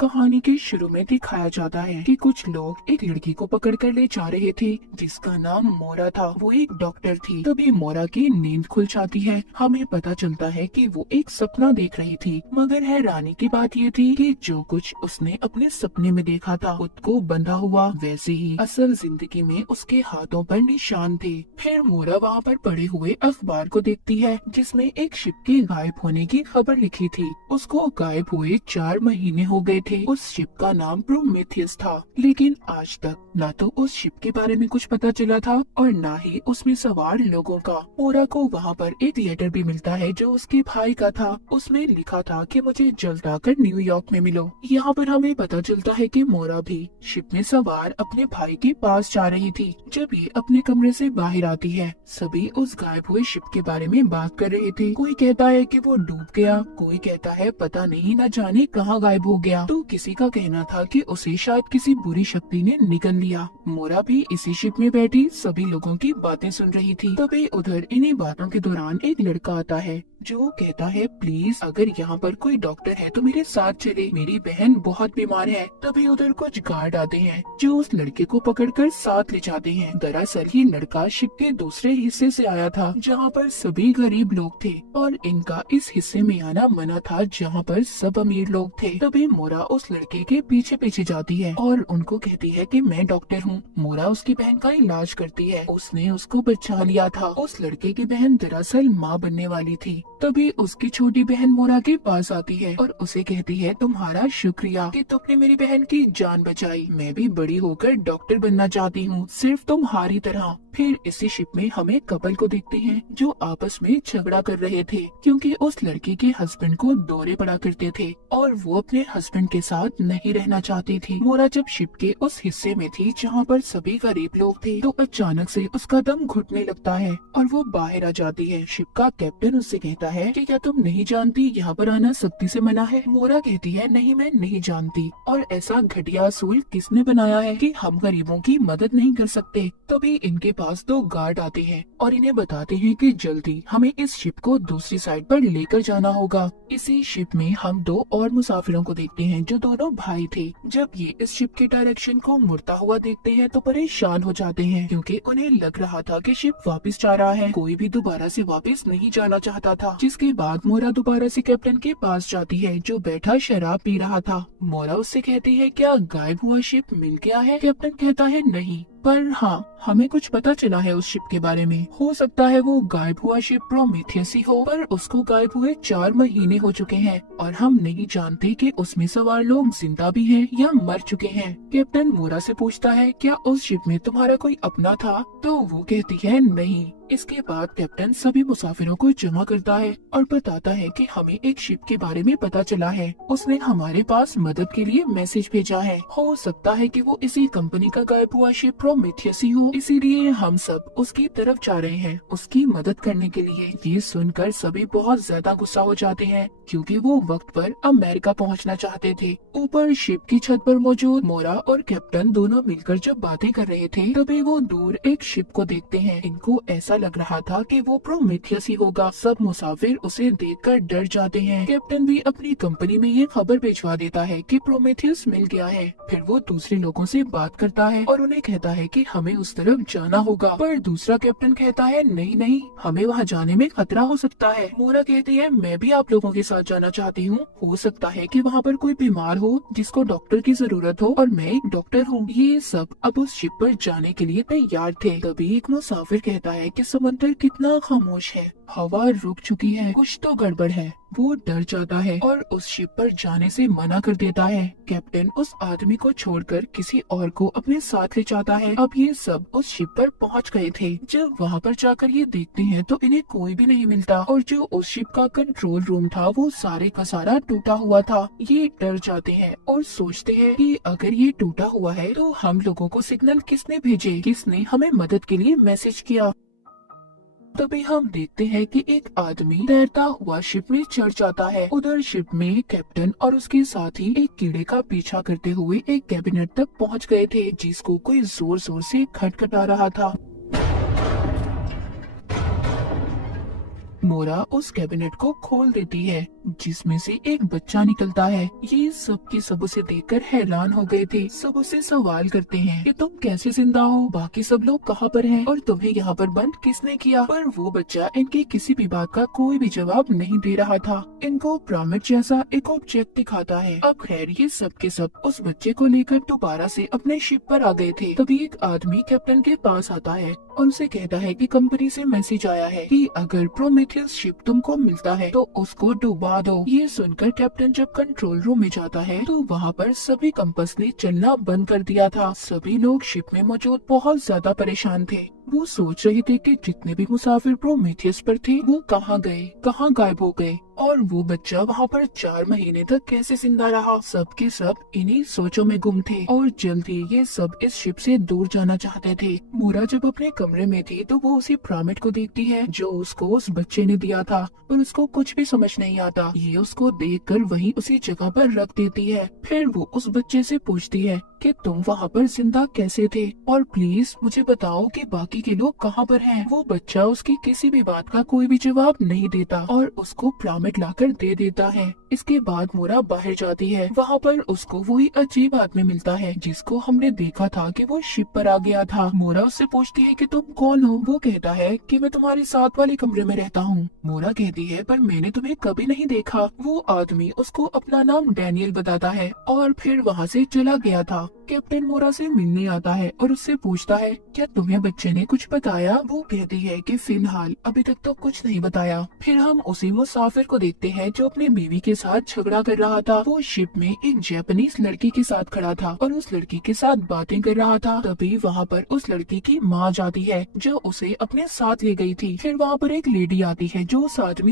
कहानी के शुरू में दिखाया जाता है कि कुछ लोग एक लड़की को पकड़कर ले जा रहे थे जिसका नाम मोरा था। वो एक डॉक्टर थी। तभी मोरा की नींद खुल जाती है। हमें पता चलता है कि वो एक सपना देख रही थी, मगर हैरानी की बात ये थी कि जो कुछ उसने अपने सपने में देखा था खुद को बंधा हुआ, वैसे ही असल जिंदगी में उसके हाथों पर निशान थे। फिर मोरा वहाँ पर पड़े हुए अखबार को देखती है जिसमें एक शिप के गायब होने की खबर लिखी थी। उसको गायब हुए 4 महीने हो गए थे। उस शिप का नाम प्रोमेथियस था, लेकिन आज तक न तो उस शिप के बारे में कुछ पता चला था और न ही उसमें सवार लोगों का। मोरा को वहाँ पर एक लेटर भी मिलता है जो उसके भाई का था। उसमें लिखा था कि मुझे जल्द आकर न्यूयॉर्क में मिलो। यहाँ पर हमें पता चलता है कि मोरा भी शिप में सवार अपने भाई के पास जा रही थी। जब ये अपने कमरे से बाहर आती है, सभी उस गायब हुए शिप के बारे में बात कर रहे थे। कोई कहता है कि वो डूब गया, कोई कहता है पता नहीं न जाने कहाँ गायब हो गया, तो किसी का कहना था कि उसे शायद किसी बुरी शक्ति ने निगल लिया। मोरा भी इसी शिप में बैठी सभी लोगों की बातें सुन रही थी। तभी उधर इन्हीं बातों के दौरान एक लड़का आता है जो कहता है, प्लीज अगर यहाँ पर कोई डॉक्टर है तो मेरे साथ चले, मेरी बहन बहुत बीमार है। तभी उधर कुछ गार्ड आते हैं जो उस लड़के को पकड़कर साथ ले जाते हैं। दरअसल ये लड़का शिप के दूसरे हिस्से से आया था जहाँ पर सभी गरीब लोग थे और इनका इस हिस्से में आना मना था जहाँ पर सब अमीर लोग थे। तभी मोरा उस लड़के के पीछे पीछे जाती है और उनको कहती है कि मैं डॉक्टर हूँ। मोरा उसकी बहन का इलाज करती है। उसने उसको बचा लिया था। उस लड़के की बहन दरअसल माँ बनने वाली थी। तभी उसकी छोटी बहन मोरा के पास आती है और उसे कहती है, तुम्हारा शुक्रिया कि तुमने मेरी बहन की जान बचाई। मैं भी बड़ी होकर डॉक्टर बनना चाहती हूँ, सिर्फ तुम्हारी तरह। फिर इसी शिप में हमें कपल को देखते हैं जो आपस में झगड़ा कर रहे थे क्योंकि उस लड़की के हस्बैंड को दौरे पड़ा करते थे और वो अपने हस्बैंड के साथ नहीं रहना चाहती थी। मोरा जब शिप के उस हिस्से में थी जहाँ पर सभी गरीब लोग थे तो अचानक से उसका दम घुटने लगता है और वो बाहर आ जाती है। शिप का कैप्टन उससे कहता है कि क्या तुम नहीं जानती यहाँ पर आना सख्ती से मना है। मोरा कहती है, नहीं मैं नहीं जानती, और ऐसा घटिया असूल किसने बनाया है कि हम गरीबों की मदद नहीं कर सकते। तभी इनके पास 2 गार्ड आते हैं और इन्हें बताते हैं कि जल्दी हमें इस शिप को दूसरी साइड पर लेकर जाना होगा। इसी शिप में हम 2 और मुसाफिरों को देखते हैं जो दोनों भाई थे। जब ये इस शिप के डायरेक्शन को मुड़ता हुआ देखते हैं तो परेशान हो जाते हैं क्योंकि उन्हें लग रहा था कि शिप वापस जा रहा है। कोई भी दोबारा से वापस नहीं जाना चाहता था। जिसके बाद मोरा दोबारा से कैप्टन के पास जाती है जो बैठा शराब पी रहा था। मोरा उससे कहती है, क्या गायब हुआ शिप मिल गया है? कैप्टन कहता है, नहीं, पर हाँ हमें कुछ पता चला है उस शिप के बारे में। हो सकता है वो गायब हुआ शिप प्रोमेथियस ही हो, पर उसको गायब हुए 4 महीने हो चुके हैं और हम नहीं जानते कि उसमें सवार लोग जिंदा भी हैं या मर चुके हैं। कैप्टन मोरा से पूछता है, क्या उस शिप में तुम्हारा कोई अपना था? तो वो कहती है, नहीं। इसके बाद कैप्टन सभी मुसाफिरों को जमा करता है और बताता है कि हमें एक शिप के बारे में पता चला है। उसने हमारे पास मदद के लिए मैसेज भेजा है। हो सकता है कि वो इसी कंपनी का गायब हुआ शिप प्रोमेथियस ही हो, इसीलिए हम सब उसकी तरफ जा रहे हैं उसकी मदद करने के लिए। ये सुनकर सभी बहुत ज्यादा गुस्सा हो जाते हैं क्योंकि वो वक्त पर अमेरिका पहुंचना चाहते थे। ऊपर शिप की छत पर मौजूद मोरा और कैप्टन दोनों मिलकर जब बातें कर रहे थे तभी वो दूर एक शिप को देखते हैं। इनको ऐसा लग रहा था कि वो प्रोमेथियस ही होगा। सब मुसाफिर उसे देखकर डर जाते हैं। कैप्टन भी अपनी कंपनी में ये खबर भिजवा देता है कि प्रोमेथियस मिल गया है। फिर वो दूसरे लोगों से बात करता है और उन्हें कहता है कि हमें उस तरफ जाना होगा, पर दूसरा कैप्टन कहता है, नहीं नहीं, हमें वहाँ जाने में खतरा हो सकता है। मोरा कहती है, मैं भी आप लोगों के साथ जाना चाहती हूँ। हो सकता है कि वहाँ पर कोई बीमार हो जिसको डॉक्टर की जरूरत हो और मैं एक डॉक्टर हूँ। ये सब अब उस शिप पर जाने के लिए तैयार थे। तभी एक मुसाफिर कहता है कि समंदर कितना खामोश है, हवा रुक चुकी है, कुछ तो गड़बड़ है। वो डर जाता है और उस शिप पर जाने से मना कर देता है। कैप्टन उस आदमी को छोड़कर किसी और को अपने साथ ले जाता है। अब ये सब उस शिप पर पहुंच गए थे। जब वहां पर जाकर ये देखते हैं तो इन्हें कोई भी नहीं मिलता और जो उस शिप का कंट्रोल रूम था वो सारे का सारा टूटा हुआ था। ये डर जाते हैं और सोचते हैं कि अगर ये टूटा हुआ है तो हम लोगों को सिग्नल किसने भेजे, किसने हमें मदद के लिए मैसेज किया। तभी हम देखते हैं कि एक आदमी तैरता हुआ शिप में चढ़ जाता है। उधर शिप में कैप्टन और उसके साथी एक कीड़े का पीछा करते हुए एक कैबिनेट तक पहुंच गए थे जिसको कोई जोर जोर से खटखटा रहा था। मोरा उस कैबिनेट को खोल देती है जिसमें से एक बच्चा निकलता है। ये सब के सब उसे देखकर हैरान हो गए थे। सब उसे सवाल करते हैं कि तुम कैसे जिंदा हो, बाकी सब लोग कहाँ पर हैं और तुम्हें यहाँ पर बंद किसने किया। पर वो बच्चा इनकी किसी भी बात का कोई भी जवाब नहीं दे रहा था। इनको पिरामिड जैसा एक ऑब्जेक्ट दिखाता है। अब खैर ये सब के सब उस बच्चे को लेकर दोबारा से अपने शिप पर आ गए थे। तभी एक आदमी कैप्टन के पास आता है और उनसे कहता है कि कंपनी से मैसेज आया है कि अगर प्रोमेथियस शिप तुमको मिलता है तो उसको डुबा दो। ये सुनकर कैप्टन जब कंट्रोल रूम में जाता है तो वहाँ पर सभी कंपस ने चलना बंद कर दिया था। सभी लोग शिप में मौजूद बहुत ज्यादा परेशान थे। वो सोच रहे थे कि जितने भी मुसाफिर प्रोमेथियस पर थे वो कहाँ गए, कहाँ गायब हो गए और वो बच्चा वहाँ पर 4 महीने तक कैसे जिंदा रहा। सब के सब इन्हीं सोचों में गुम थे और जल्दी ये सब इस शिप से दूर जाना चाहते थे। मोरा जब अपने कमरे में थी तो वो उसी पिरामिड को देखती है जो उसको उस बच्चे ने दिया था, पर उसको कुछ भी समझ नहीं आता। ये उसको देखकर वहीं उसी जगह पर रख देती है। फिर वो उस बच्चे से पूछती है कि तुम वहाँ पर जिंदा कैसे थे और प्लीज मुझे बताओ कि बाकी के लोग कहाँ पर हैं। वो बच्चा उसकी किसी भी बात का कोई भी जवाब नहीं देता और उसको पिरामिड लाकर दे देता है। इसके बाद मोरा बाहर जाती है। वहाँ पर उसको वही अजीब आदमी मिलता है जिसको हमने देखा था कि वो शिप पर आ गया था। मोरा उससे पूछती है कि तुम कौन हो। वो कहता है कि मैं तुम्हारे साथ वाले कमरे में रहता हूँ। मोरा कहती है पर मैंने तुम्हें कभी नहीं देखा। वो आदमी उसको अपना नाम डैनियल बताता है और फिर वहाँ से चला गया था। कैप्टन मोरा से मिलने आता है और उससे पूछता है क्या तुम्हें बच्चे ने कुछ बताया। वो कहती है कि फिलहाल अभी तक तो कुछ नहीं बताया। फिर हम उसी मुसाफिर को देखते हैं जो अपनी बीवी के साथ झगड़ा कर रहा था। वो शिप में एक जापानीज लड़की के साथ खड़ा था और उस लड़की के साथ बातें कर रहा था। तभी वहाँ पर उस लड़की की माँ जाती है जो उसे अपने साथ ले गई थी। फिर वहाँ पर एक लेडी आती है जो उस आदमी